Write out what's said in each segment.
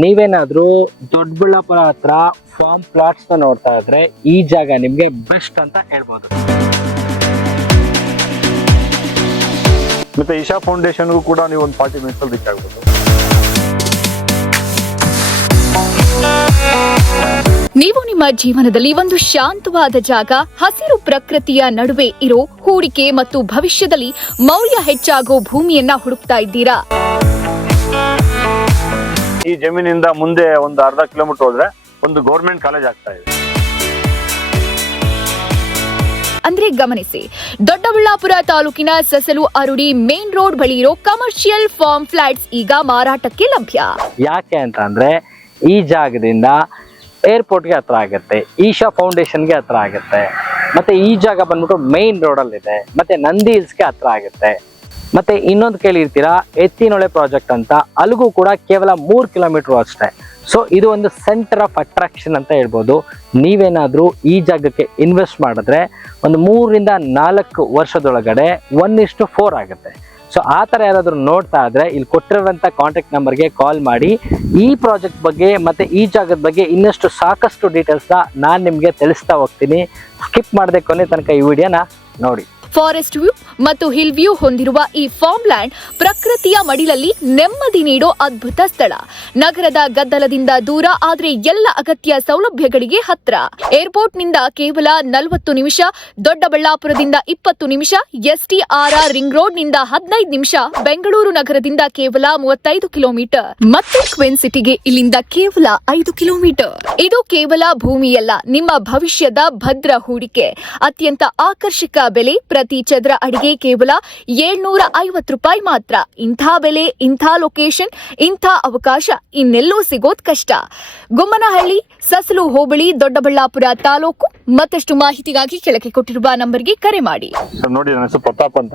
ನೀವೇನಾದ್ರೂ ದೊಡ್ಡಬಳ್ಳಾಪುರ ಹತ್ರ form plots ನ ನೋಡ್ತಾ ಇದ್ರೆ ಈ ಜಾಗ ನಿಮ್ಗೆ ಬೆಸ್ಟ್ ಅಂತ ಹೇಳ್ಬೋದು. ಮತ್ತೆ ಈಶಾ ಫೌಂಡೇಶನ್ಗೂ ಕೂಡ ನೀವು ಒಂದು 40 ಮಿನಿಟ್ಸ್ ಅಲ್ಲಿ ರೀಚ್ ಆಗ್ಬೋದು. ನೀವು ನಿಮ್ಮ ಜೀವನದಲ್ಲಿ ಒಂದು ಶಾಂತವಾದ ಜಾಗ, ಹಸಿರು ಪ್ರಕೃತಿಯ ನಡುವೆ ಇರೋ ಹೂಡಿಕೆ ಮತ್ತು ಭವಿಷ್ಯದಲ್ಲಿ ಮೌಲ್ಯ ಹೆಚ್ಚಾಗೋ ಭೂಮಿಯನ್ನ ಹುಡುಕ್ತಾ ಇದ್ದೀರಾ? ಈ ಜಮೀನಿಂದ ಮುಂದೆ ಒಂದು ಅರ್ಧ ಕಿಲೋಮೀಟರ್ ಹೋದ್ರೆ ಒಂದು ಗೌರ್ಮೆಂಟ್ ಕಾಲೇಜ್ ಆಗ್ತಾ ಇದೆ. ಅಂದ್ರೆ ಗಮನಿಸಿ, ದೊಡ್ಡಬಳ್ಳಾಪುರ ತಾಲೂಕಿನ ಸಸಲು ಅರುಡಿ ಮೇನ್ ರೋಡ್ ಬಳಿ ಇರೋ ಕಮರ್ಷಿಯಲ್ ಫಾರ್ಮ್ ಫ್ಲಾಟ್ಸ್ ಈಗ ಮಾರಾಟಕ್ಕೆ ಲಭ್ಯ. ಯಾಕೆ ಅಂತ ಅಂದ್ರೆ ಈ ಜಾಗದಿಂದ ಏರ್ಪೋರ್ಟ್ಗೆ ಹತ್ರ ಆಗುತ್ತೆ, ಈಶಾ ಫೌಂಡೇಶನ್ಗೆ ಹತ್ರ ಆಗುತ್ತೆ, ಮತ್ತೆ ಈ ಜಾಗ ಬಂದ್ಬಿಟ್ಟು ಮೇನ್ ರೋಡ್ ಅಲ್ಲಿ ಇದೆ, ಮತ್ತೆ ನಂದಿ ಹಿಲ್ಸ್ಗೆ ಹತ್ರ ಆಗುತ್ತೆ. ಮತ್ತೆ ಇನ್ನೊಂದು ಕೇಳಿರ್ತೀರಾ ಎತ್ತಿನೊಳೆ ಪ್ರಾಜೆಕ್ಟ್ ಅಂತ, ಅಲ್ಲಿಗೂ ಕೂಡ ಕೇವಲ 3 ಕಿಲೋಮೀಟರ್ ಅಷ್ಟೇ. ಸೊ ಇದು ಒಂದು ಸೆಂಟರ್ ಆಫ್ ಅಟ್ರಾಕ್ಷನ್ ಅಂತ ಹೇಳ್ಬೋದು. ನೀವೇನಾದ್ರೂ ಈ ಜಾಗಕ್ಕೆ ಇನ್ವೆಸ್ಟ್ ಮಾಡಿದ್ರೆ ಒಂದು 3 ರಿಂದ 4 ವರ್ಷದೊಳಗಡೆ 1:4 ಆಗುತ್ತೆ. ಸೊ ಆ ಥರ ಯಾರಾದರೂ ನೋಡ್ತಾ ಇದ್ರೆ ಇಲ್ಲಿ ಕೊಟ್ಟಿರುವಂಥ ಕಾಂಟ್ಯಾಕ್ಟ್ ನಂಬರ್ಗೆ ಕಾಲ್ ಮಾಡಿ ಈ ಪ್ರಾಜೆಕ್ಟ್ ಬಗ್ಗೆ ಮತ್ತೆ ಈ ಜಾಗದ ಬಗ್ಗೆ ಇನ್ನಷ್ಟು ಸಾಕಷ್ಟು ಡೀಟೇಲ್ಸ್ನ ನಾನು ನಿಮಗೆ ತಿಳಿಸ್ತಾ ಹೋಗ್ತೀನಿ. ಸ್ಕಿಪ್ ಮಾಡದೆ ಕೊನೆ ತನಕ ಈ ವಿಡಿಯೋನ ನೋಡಿ. ಫಾರೆಸ್ಟ್ ವ್ಯೂ ಮತ್ತು ಹಿಲ್ ವ್ಯೂ ಹೊಂದಿರುವ ಈ ಫಾರ್ಮ್ ಲ್ಯಾಂಡ್ ಪ್ರಕೃತಿಯ ಮಡಿಲಲ್ಲಿ ನೆಮ್ಮದಿ ನೀಡೋ ಅದ್ಭುತ ಸ್ಥಳ. ನಗರದ ಗದ್ದಲದಿಂದ ದೂರ, ಆದ್ರೆ ಎಲ್ಲ ಅಗತ್ಯ ಸೌಲಭ್ಯಗಳಿಗೆ ಹತ್ರ. ಏರ್ಪೋರ್ಟ್ ನಿಂದ ಕೇವಲ 40 ನಿಮಿಷ, ದೊಡ್ಡಬಳ್ಳಾಪುರದಿಂದ 20 ನಿಮಿಷ, STRR ರಿಂಗ್ ರೋಡ್ ನಿಂದ 15 ನಿಮಿಷ, ಬೆಂಗಳೂರು ನಗರದಿಂದ ಕೇವಲ 35 ಕಿಲೋಮೀಟರ್ ಮತ್ತು ಕ್ವೀನ್ ಸಿಟಿಗೆ ಇಲ್ಲಿಂದ ಕೇವಲ 5 ಕಿಲೋಮೀಟರ್. ಇದು ಕೇವಲ ಭೂಮಿಯಲ್ಲ, ನಿಮ್ಮ ಭವಿಷ್ಯದ ಭದ್ರ ಹೂಡಿಕೆ. ಅತ್ಯಂತ ಆಕರ್ಷಕ ಬೆಲೆ, ಪ್ರತಿ ಚದರ ಅಡಿಗೆ ಕೇವಲ 750 ರೂಪಾಯಿ ಮಾತ್ರ. ಇಂಥ ಬೆಲೆ, ಇಂಥ ಲೊಕೇಶನ್, ಇಂಥ ಅವಕಾಶ ಇನ್ನೆಲ್ಲೂ ಸಿಗೋದ್ ಕಷ್ಟ. ಗುಮ್ಮನಹಳ್ಳಿ, ಸಸಲು ಹೋಬಳಿ, ದೊಡ್ಡಬಳ್ಳಾಪುರ ತಾಲೂಕು. ಮತ್ತಷ್ಟು ಮಾಹಿತಿಗಾಗಿ ಕೆಳಗೆ ಕೊಟ್ಟಿರುವ ನಂಬರ್ಗೆ ಕರೆ ಮಾಡಿ. ನೋಡಿ, ನನ್ನ ಹೆಸರು ಪ್ರತಾಪ್ ಅಂತ.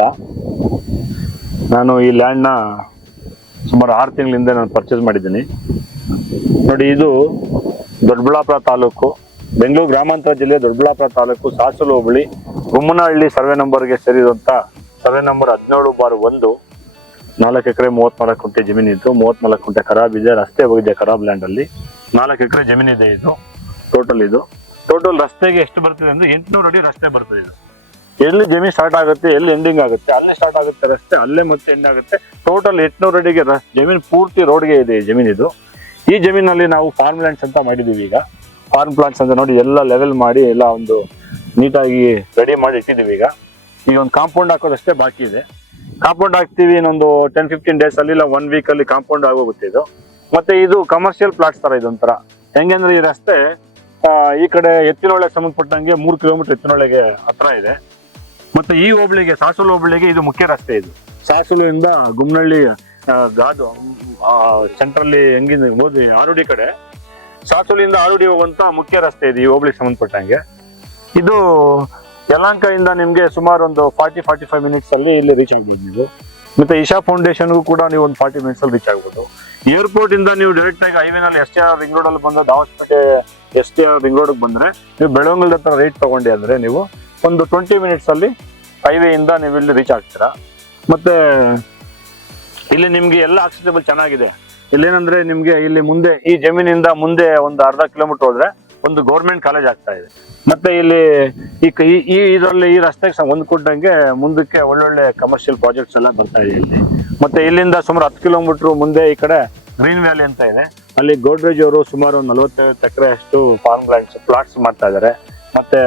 ನಾನು ಈ ಲ್ಯಾಂಡ್ ನ ಸುಮಾರು 6 ತಿಂಗಳಿಂದ ನಾನು ಪರ್ಚೇಸ್ ಮಾಡಿದ್ದೀನಿ. ನೋಡಿ, ಇದು ದೊಡ್ಡಬಳ್ಳಾಪುರ ತಾಲೂಕು, ಬೆಂಗಳೂರು ಗ್ರಾಮಾಂತರ ಜಿಲ್ಲೆ, ದೊಡ್ಡಬಳ್ಳಾಪುರ ತಾಲೂಕು, ಸಾಸಲು ಹೋಬಳಿ, ಗುಮ್ಮನಹಳ್ಳಿ ಸರ್ವೆ ನಂಬರ್ಗೆ ಸೇರಿರುವಂತ ಸರ್ವೆ ನಂಬರ್ 17/1. 4 ಎಕರೆ 34 ಗುಂಟೆ ಜಮೀನಿದ್ದು, 34 ಗುಂಟೆ ಖರಾಬ್ ಇದೆ, ರಸ್ತೆ ಹೋಗಿದೆ ಖರಾಬ್ ಲ್ಯಾಂಡ್ ಅಲ್ಲಿ. 4 ಎಕರೆ ಜಮೀನಿದೆ. ಇದು ಟೋಟಲ್ ರಸ್ತೆಗೆ ಎಷ್ಟು ಬರ್ತದೆ ಅಂದ್ರೆ 800 ಅಡಿ ರಸ್ತೆ ಬರ್ತದೆ. ಇದು ಎಲ್ಲಿ ಜಮೀನ್ ಸ್ಟಾರ್ಟ್ ಆಗುತ್ತೆ, ಎಲ್ಲಿ ಎಂಡಿಂಗ್ ಆಗುತ್ತೆ, ಅಲ್ಲೇ ಸ್ಟಾರ್ಟ್ ಆಗುತ್ತೆ ರಸ್ತೆ, ಅಲ್ಲೇ ಮತ್ತೆ ಎಂಡ್ ಆಗುತ್ತೆ. ಟೋಟಲ್ 800 ಅಡಿಗೆ ಜಮೀನ್ ಪೂರ್ತಿ ರೋಡ್ಗೆ ಇದೆ ಜಮೀನ್ ಇದು. ಈ ಜಮೀನಲ್ಲಿ ನಾವು ಫಾರ್ಮ್ ಲ್ಯಾಂಡ್ಸ್ ಅಂತ ಮಾಡಿದೀವಿ. ಈಗ ಫಾರ್ಮ್ ಪ್ಲಾಂಟ್ಸ್ ಅಂತ ನೋಡಿ ಎಲ್ಲ ಲೆವೆಲ್ ಮಾಡಿ ಎಲ್ಲ ಒಂದು ನೀಟಾಗಿ ರೆಡಿ ಮಾಡಿ ಇಟ್ಟಿದ್ದೀವಿ. ಈಗ ಒಂದು ಕಾಂಪೌಂಡ್ ಹಾಕೋದಷ್ಟೇ ಬಾಕಿ ಇದೆ. ಕಾಂಪೌಂಡ್ ಹಾಕ್ತೀವಿ ಇನ್ನೊಂದು 10-15 ಡೇಸ್ ಅಲ್ಲಿ, ಇಲ್ಲ 1 ವೀಕ್ ಅಲ್ಲಿ ಕಾಂಪೌಂಡ್ ಆಗೋಗುತ್ತೆ ಇದು. ಮತ್ತೆ ಇದು ಕಮರ್ಷಿಯಲ್ ಪ್ಲಾಟ್ಸ್ ತರ ಇದೊಂಥರ. ಹೆಂಗಂದ್ರೆ ಈ ರಸ್ತೆ ಈ ಕಡೆ ಎತ್ತಿನೊಳೆ ಸಂಬಂಧಪಟ್ಟಂಗೆ 3 ಕಿಲೋಮೀಟರ್ ಎತ್ತಿನೊಳೆಗೆ ಹತ್ರ ಇದೆ. ಮತ್ತೆ ಈ ಹೋಬಳಿಗೆ, ಸಾಸಲು ಹೋಬಳಿಗೆ ಇದು ಮುಖ್ಯ ರಸ್ತೆ. ಇದು ಸಾಸಲುವಿಂದ ಗುಮ್ಮನಹಳ್ಳಿ ಗಾದು ಸೆಂಟ್ರಲ್ಲಿ ಹೆಂಗಿಂದ ಹೋದ್ವಿ ಆರುಡಿ ಕಡೆ, ಸಾಸಲಿಂದ ಆರುಡಿ ಹೋಗುವಂತ ಮುಖ್ಯ ರಸ್ತೆ ಇದೆ ಈ ಹೋಬಳಿಗೆ ಸಂಬಂಧಪಟ್ಟಂಗೆ. ಇದು ಯಲಹಂಕದಿಂದ ನಿಮ್ಗೆ ಸುಮಾರು ಒಂದು 40-45 ಮಿನಿಟ್ಸ್ ಅಲ್ಲಿ ಇಲ್ಲಿ ರೀಚ್ ಆಗ್ಬೋದು ನೀವು. ಮತ್ತೆ ಈಶಾ ಫೌಂಡೇಶನ್ಗೂ ಕೂಡ ನೀವು ಒಂದು 40 ಮಿನಿಟ್ಸ್ ಅಲ್ಲಿ ರೀಚ್ ಆಗ್ಬೋದು. ಏರ್ಪೋರ್ಟ್ ಇಂದ ನೀವು ಡೈರೆಕ್ಟ್ ಆಗಿ ಹೈವೇನಲ್ಲಿ STR ರಿಂಗ್ ರೋಡ್ ಅಲ್ಲಿ ಬಂದು ದಾವಸ್ಪೇಟೆ STR ರಿಂಗ್ ರೋಡ್ ಬಂದ್ರೆ, ನೀವು ಬೆಳವಂಗಲದ ಹತ್ರ ರೈಟ್ ತಗೊಂಡಿ ಅಂದ್ರೆ ನೀವು ಒಂದು 20 ಮಿನಿಟ್ಸ್ ಅಲ್ಲಿ ಹೈವೇ ಇಂದ ನೀವು ಇಲ್ಲಿ ರೀಚ್ ಆಗ್ತೀರಾ. ಮತ್ತೆ ಇಲ್ಲಿ ನಿಮ್ಗೆ ಎಲ್ಲ ಆಕ್ಸೆಸಿಬಲ್ ಚೆನ್ನಾಗಿದೆ. ಇಲ್ಲೇನಂದ್ರೆ ನಿಮ್ಗೆ ಇಲ್ಲಿ ಮುಂದೆ ಈ ಜಮೀನಿಂದ ಮುಂದೆ ಒಂದು ಅರ್ಧ ಕಿಲೋಮೀಟರ್ ಹೋದ್ರೆ ಒಂದು ಗೌರ್ಮೆಂಟ್ ಕಾಲೇಜ್ ಆಗ್ತಾ ಇದೆ. ಮತ್ತೆ ಇಲ್ಲಿ ಇದರಲ್ಲಿ ಈ ರಸ್ತೆಗೆ ಹೊಂದ್ಕೊಂಡಂಗೆ ಮುಂದಕ್ಕೆ ಒಳ್ಳೊಳ್ಳೆ ಕಮರ್ಷಿಯಲ್ ಪ್ರಾಜೆಕ್ಟ್ಸ್ ಎಲ್ಲ ಬರ್ತಾ ಇದೆ ಇಲ್ಲಿ. ಮತ್ತೆ ಇಲ್ಲಿಂದ ಸುಮಾರು 10 ಕಿಲೋಮೀಟರ್ ಮುಂದೆ ಈ ಕಡೆ ಗ್ರೀನ್ ವ್ಯಾಲಿ ಅಂತ ಇದೆ. ಅಲ್ಲಿ ಗೋಡ್ರೇಜ್ ಅವರು ಸುಮಾರು 45 ಎಕರೆ ಅಷ್ಟು ಫಾರ್ಮ್ ಪ್ಲಾಟ್ಸ್ ಮಾಡ್ತಾ ಇದ್ದಾರೆ. ಮತ್ತೆ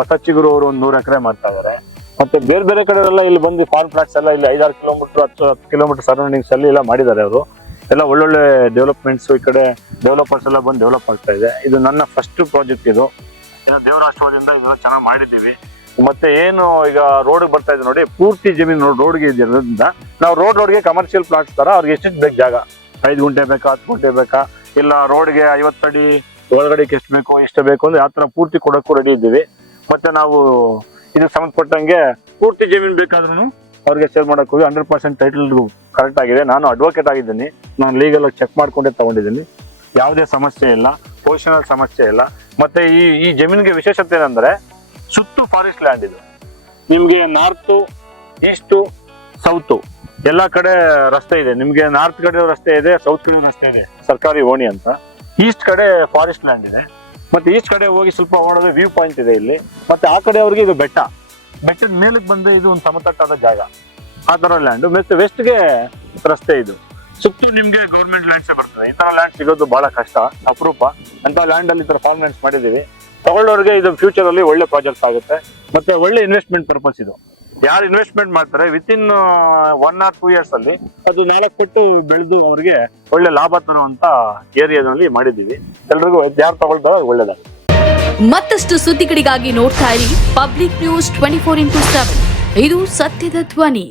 ಹೊಸಚಿಗುರು ಅವರು ಒಂದು 100 ಎಕರೆ ಮಾಡ್ತಾ ಇದ್ದಾರೆ. ಮತ್ತೆ ಬೇರೆ ಬೇರೆ ಕಡೆ ಎಲ್ಲ ಇಲ್ಲಿ ಬಂದು ಫಾರ್ಮ್ ಪ್ಲಾಟ್ಸ್ ಎಲ್ಲ ಇಲ್ಲಿ 5-6 ಕಿಲೋಮೀಟರ್ 10 ಕಿಲೋಮೀಟರ್ ಸರೌಂಡಿಂಗ್ಸ್ ಅಲ್ಲಿ ಎಲ್ಲ ಮಾಡಿದ್ದಾರೆ ಅವರು. ಎಲ್ಲ ಒಳ್ಳೊಳ್ಳೆ ಡೆವಲಪ್ಮೆಂಟ್ಸ್, ಈ ಕಡೆ ಡೆವಲಪರ್ಸ್ ಎಲ್ಲ ಬಂದು ಡೆವಲಪ್ ಆಗ್ತಾ ಇದೆ. ಇದು ನನ್ನ ಫಸ್ಟ್ ಪ್ರಾಜೆಕ್ಟ್. ಇದು ದೇವರ ಆಶೀರ್ವಾದದಿಂದ ಇದೆಲ್ಲ ಚೆನ್ನಾಗಿ ಮಾಡಿದ್ದೀವಿ. ಮತ್ತೆ ಏನು ಈಗ ರೋಡ್ ಬರ್ತಾ ಇದೆ ನೋಡಿ, ಪೂರ್ತಿ ಜಮೀನು ರೋಡ್ಗೆ ಇರೋದ್ರಿಂದ ನಾವು ರೋಡ್ಗೆ ಕಮರ್ಷಿಯಲ್ ಪ್ಲಾಟ್ಸ್ ತರ ಅವ್ರಿಗೆ ಎಷ್ಟು ಬೇಕು ಜಾಗ, 5 ಗುಂಟೆ ಬೇಕಾ, 10 ಗುಂಟೆ ಬೇಕಾ, ಇಲ್ಲ ರೋಡ್ಗೆ 50 ಅಡಿ ಒಳಗಡೆಗೆ ಎಷ್ಟು ಬೇಕು, ಇಷ್ಟು ಬೇಕು ಅಂದ್ರೆ ಆ ತರ ಪೂರ್ತಿ ಕೊಡಕ್ಕೂ ರೆಡಿ ಇದ್ದೀವಿ. ಮತ್ತೆ ನಾವು ಇದಕ್ಕೆ ಸಂಬಂಧಪಟ್ಟಂಗೆ ಪೂರ್ತಿ ಜಮೀನು ಬೇಕಾದ್ರೂ ಅವ್ರಿಗೆ ಸೇಲ್ ಮಾಡಕ್ ಹೋಗಿ 100% ಟೈಟಲ್ ಕರೆಕ್ಟ್ ಆಗಿದೆ. ನಾನು ಅಡ್ವೊಕೇಟ್ ಆಗಿದ್ದೀನಿ, ನಾನು ಲೀಗಲ್ ಚೆಕ್ ಮಾಡ್ಕೊಂಡೇ ತಗೊಂಡಿದ್ದೀನಿ. ಯಾವುದೇ ಸಮಸ್ಯೆ ಇಲ್ಲ, ಪೊಸಿಷನಲ್ ಸಮಸ್ಯೆ ಇಲ್ಲ. ಮತ್ತೆ ಈ ಜಮೀನಿಗೆ ವಿಶೇಷತೆ ಏನಂದ್ರೆ ಸುತ್ತು ಫಾರೆಸ್ಟ್ ಲ್ಯಾಂಡ್. ಇದು ನಿಮ್ಗೆ ನಾರ್ತ್, ಈಸ್ಟ್, ಸೌತ್ ಎಲ್ಲ ಕಡೆ ರಸ್ತೆ ಇದೆ. ನಿಮ್ಗೆ ನಾರ್ತ್ ಕಡೆ ರಸ್ತೆ ಇದೆ, ಸೌತ್ ಕಡೆ ರಸ್ತೆ ಇದೆ. ಸರ್ಕಾರಿ ಓಣಿ ಅಂತ. ಈಸ್ಟ್ ಕಡೆ ಫಾರೆಸ್ಟ್ ಲ್ಯಾಂಡ್ ಇದೆ. ಮತ್ತೆ ಈಸ್ಟ್ ಕಡೆ ಹೋಗಿ ಸ್ವಲ್ಪ ಓಡೋದು ವ್ಯೂ ಪಾಯಿಂಟ್ ಇದೆ ಇಲ್ಲಿ. ಮತ್ತೆ ಆ ಕಡೆ ಅವ್ರಿಗೆ ಇದು ಬೆಟ್ಟದ ಮೇಲಕ್ಕೆ ಬಂದ್ರೆ ಇದು ಒಂದು ಸಮತಟ್ಟಾದ ಜಾಗ, ಆ ತರ ಲ್ಯಾಂಡ್. ಮತ್ತೆ ವೆಸ್ಟ್ಗೆ ರಸ್ತೆ ಇದು. ಸುತ್ತು ನಿಮ್ಗೆ ಗೌರ್ಮೆಂಟ್ ಲ್ಯಾಂಡ್ಸೇ ಬರ್ತದೆ. ಈ ತರ ಲ್ಯಾಂಡ್ ಸಿಗೋದು ಬಹಳ ಕಷ್ಟ, ಅಪರೂಪ. ಅಂತ ಲ್ಯಾಂಡ್ ಅಲ್ಲಿ ಈ ತರ ಫಾರ್ಮ್ ಲ್ಯಾಂಡ್ಸ್ ಮಾಡಿದೀವಿ. ತಗೊಳ್ಳೋರಿಗೆ ಇದು ಫ್ಯೂಚರ್ ಅಲ್ಲಿ ಒಳ್ಳೆ ಪ್ರಾಜೆಕ್ಟ್ ಆಗುತ್ತೆ. ಮತ್ತೆ ಒಳ್ಳೆ ಇನ್ವೆಸ್ಟ್ಮೆಂಟ್ ಪರ್ಪಸ್ ಇದು. ಯಾರು ಇನ್ವೆಸ್ಟ್ಮೆಂಟ್ ಮಾಡ್ತಾರೆ ವಿತಿನ್ 1 or 2 years ಅಲ್ಲಿ ಅದು 4 ಪಟ್ಟು ಬೆಳೆದು ಅವ್ರಿಗೆ ಒಳ್ಳೆ ಲಾಭ ತರುವಂತ ಏರಿಯಾದಲ್ಲಿ ಮಾಡಿದೀವಿ. ಎಲ್ರಿಗೂ ಯಾರು ತಗೊಳ್ತಾರೋ ಒಳ್ಳೇದಾಗುತ್ತೆ. ಮತ್ತಷ್ಟು ಸುದ್ದಿಗಳಿಗಾಗಿ ನೋಡ್ತಾ ಇರಿ ಪಬ್ಲಿಕ್ ನ್ಯೂಸ್ 24x7. ಇದು ಸತ್ಯದ ಧ್ವನಿ.